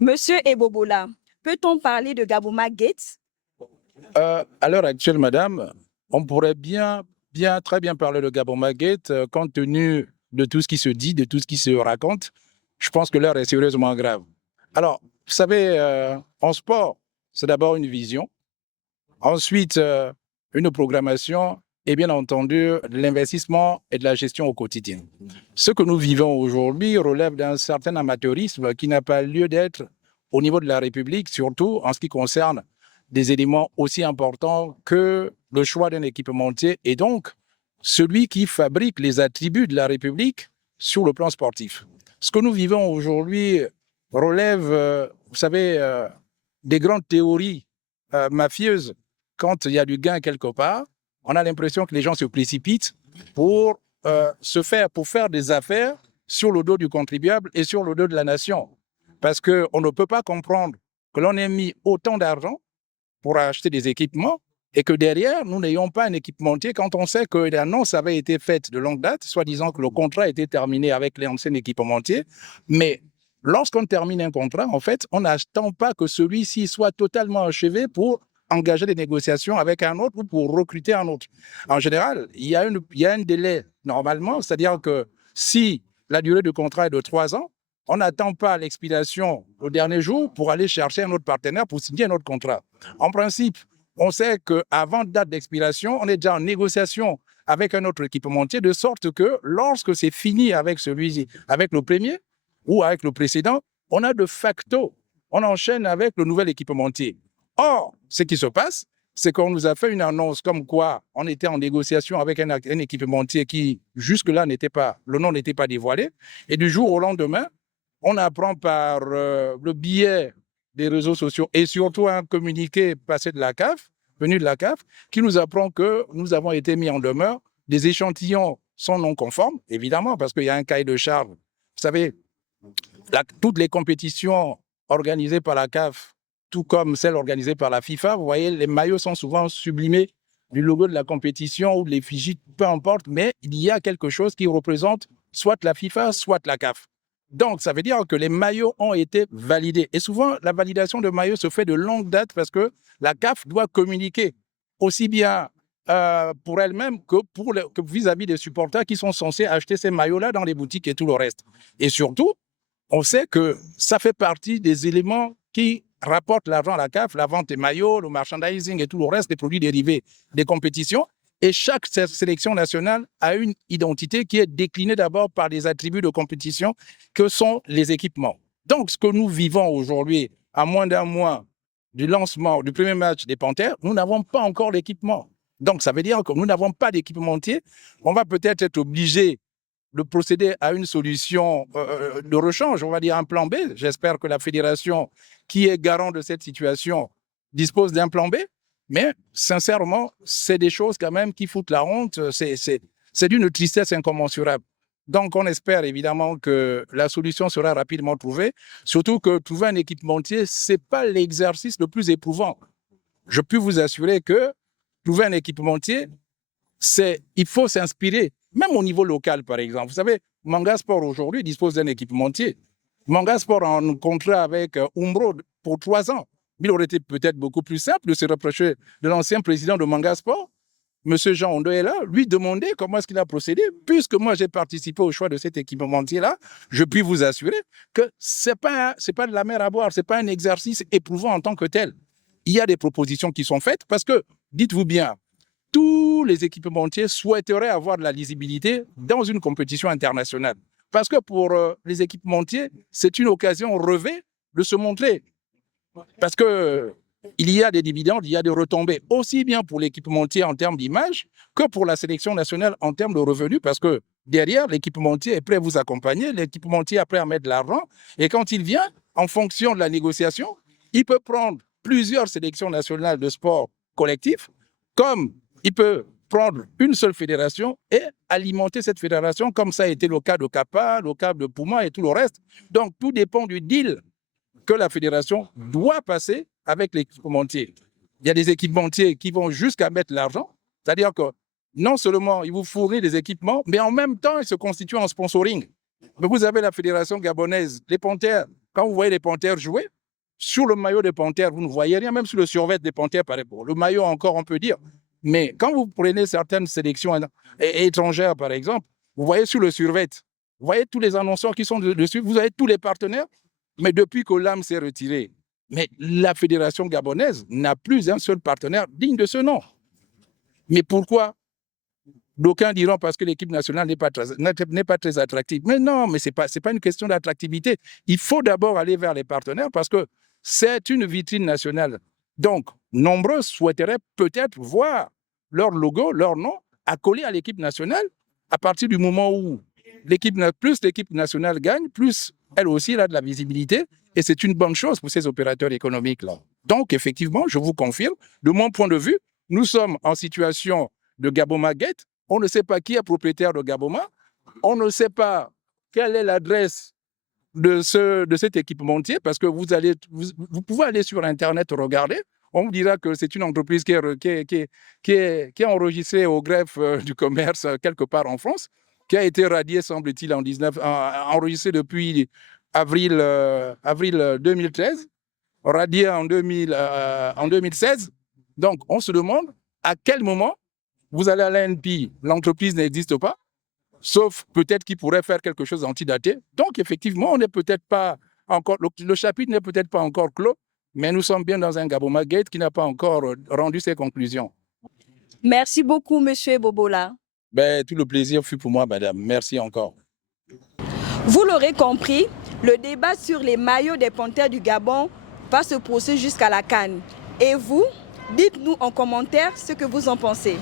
Monsieur Ebobola, peut-on parler de Gabouma Gate? À l'heure actuelle, madame, on pourrait très bien parler de Gabon Maguette, compte tenu de tout ce qui se dit, de tout ce qui se raconte. Je pense que l'heure est sérieusement grave. Alors, vous savez, en sport, c'est d'abord une vision, ensuite une programmation et bien entendu de l'investissement et de la gestion au quotidien. Ce que nous vivons aujourd'hui relève d'un certain amateurisme qui n'a pas lieu d'être au niveau de la République, surtout en ce qui concerne des éléments aussi importants que le choix d'un équipementier et donc celui qui fabrique les attributs de la République sur le plan sportif. Ce que nous vivons aujourd'hui relève, vous savez, des grandes théories mafieuses. Quand il y a du gain quelque part, on a l'impression que les gens se précipitent pour faire des affaires sur le dos du contribuable et sur le dos de la nation. Parce qu'on ne peut pas comprendre que l'on ait mis autant d'argent pour acheter des équipements et que derrière, nous n'ayons pas un équipementier quand on sait que l'annonce avait été faite de longue date, soi-disant que le contrat était terminé avec l'ancien équipementier. Mais lorsqu'on termine un contrat, en fait, on n'attend pas que celui-ci soit totalement achevé pour engager des négociations avec un autre ou pour recruter un autre. En général, il y a un délai normalement, c'est-à-dire que si la durée du contrat est de 3 ans, on n'attend pas l'expiration au dernier jour pour aller chercher un autre partenaire pour signer un autre contrat. En principe, on sait qu'avant date d'expiration, on est déjà en négociation avec un autre équipementier, de sorte que lorsque c'est fini avec celui-ci, avec le premier ou avec le précédent, on a de facto, on enchaîne avec le nouvel équipementier. Or, ce qui se passe, c'est qu'on nous a fait une annonce comme quoi on était en négociation avec un équipementier qui, jusque-là, le nom n'était pas dévoilé. Et du jour au lendemain, on apprend par le biais des réseaux sociaux et surtout un communiqué passé de la CAF, venu de la CAF, qui nous apprend que nous avons été mis en demeure. Des échantillons sont non conformes, évidemment, parce qu'il y a un cahier de charge. Vous savez, toutes les compétitions organisées par la CAF, tout comme celles organisées par la FIFA, vous voyez, les maillots sont souvent sublimés du logo de la compétition ou de l'effigie, peu importe, mais il y a quelque chose qui représente soit la FIFA, soit la CAF. Donc, ça veut dire que les maillots ont été validés. Et souvent, la validation de maillots se fait de longue date parce que la CAF doit communiquer aussi bien pour elle-même que vis-à-vis des supporters qui sont censés acheter ces maillots-là dans les boutiques et tout le reste. Et surtout, on sait que ça fait partie des éléments qui rapportent l'argent à la CAF, la vente des maillots, le merchandising et tout le reste des produits dérivés des compétitions. Et chaque sélection nationale a une identité qui est déclinée d'abord par des attributs de compétition que sont les équipements. Donc, ce que nous vivons aujourd'hui, à moins d'un mois du lancement du premier match des Panthères, nous n'avons pas encore l'équipement. Donc, ça veut dire que nous n'avons pas d'équipementier. On va peut-être être obligé de procéder à une solution de rechange, on va dire un plan B. J'espère que la fédération, qui est garant de cette situation, dispose d'un plan B. Mais sincèrement, c'est des choses quand même qui foutent la honte. C'est d'une tristesse incommensurable. Donc, on espère évidemment que la solution sera rapidement trouvée. Surtout que trouver un équipementier, ce n'est pas l'exercice le plus éprouvant. Je peux vous assurer que trouver un équipementier, il faut s'inspirer, même au niveau local, par exemple. Vous savez, Manga Sport aujourd'hui dispose d'un équipementier. Manga Sport a un contrat avec Umbro pour 3 ans. Il aurait été peut-être beaucoup plus simple de se reprocher de l'ancien président de Manga Sport, M. Jean Ondo est là, lui demander comment est-ce qu'il a procédé. Puisque moi, j'ai participé au choix de cet équipementier-là, je puis vous assurer que ce n'est pas de la mer à boire, ce n'est pas un exercice éprouvant en tant que tel. Il y a des propositions qui sont faites parce que, dites-vous bien, tous les équipementiers souhaiteraient avoir de la lisibilité dans une compétition internationale. Parce que pour les équipementiers, c'est une occasion rêvée de se montrer. Parce qu'il y a des dividendes, il y a des retombées, aussi bien pour l'équipementier en termes d'image que pour la sélection nationale en termes de revenus, parce que derrière, l'équipementier est prêt à vous accompagner, l'équipementier est prêt à mettre de l'argent, et quand il vient, en fonction de la négociation, il peut prendre plusieurs sélections nationales de sport collectif, comme il peut prendre une seule fédération et alimenter cette fédération, comme ça a été le cas de Kappa, le cas de Puma et tout le reste. Donc, tout dépend du deal que la fédération doit passer avec l'équipementier. Il y a des équipementiers qui vont jusqu'à mettre l'argent, c'est-à-dire que non seulement ils vous fournissent des équipements, mais en même temps, ils se constituent en sponsoring. Mais vous avez la fédération gabonaise, les Panthères, quand vous voyez les Panthères jouer, sur le maillot des Panthères, vous ne voyez rien, même sur le survêt des Panthères, par exemple. Le maillot encore, on peut dire. Mais quand vous prenez certaines sélections étrangères, par exemple, vous voyez sur le survêt, vous voyez tous les annonceurs qui sont dessus, vous avez tous les partenaires, mais depuis que l'âme s'est retirée, mais la fédération gabonaise n'a plus un seul partenaire digne de ce nom. Mais pourquoi? D'aucuns diront parce que l'équipe nationale n'est pas très attractive. Mais non, mais ce n'est pas une question d'attractivité. Il faut d'abord aller vers les partenaires parce que c'est une vitrine nationale. Donc, nombreux souhaiteraient peut-être voir leur logo, leur nom accolé à l'équipe nationale à partir du moment où plus l'équipe nationale gagne, plus elle aussi elle a de la visibilité et c'est une bonne chose pour ces opérateurs économiques-là. Donc, effectivement, je vous confirme, de mon point de vue, nous sommes en situation de Gaboma Gate. On ne sait pas qui est propriétaire de Gaboma. On ne sait pas quelle est l'adresse de cet équipementier parce que vous pouvez aller sur Internet regarder. On vous dira que c'est une entreprise qui est enregistrée au greffe du commerce quelque part en France, qui a été radiée, semble-t-il, enregistrée depuis avril 2013, radiée en 2016. Donc, on se demande à quel moment vous allez à l'ANP, l'entreprise n'existe pas, sauf peut-être qu'il pourrait faire quelque chose d'antidaté. Donc, effectivement, on n'est peut-être pas encore, le chapitre n'est peut-être pas encore clos, mais nous sommes bien dans un Gaboma Gate qui n'a pas encore rendu ses conclusions. Merci beaucoup, Monsieur Bobola. Tout le plaisir fut pour moi, madame. Merci encore. Vous l'aurez compris, le débat sur les maillots des Panthères du Gabon va se poursuivre jusqu'à la CAN. Et vous, dites-nous en commentaire ce que vous en pensez.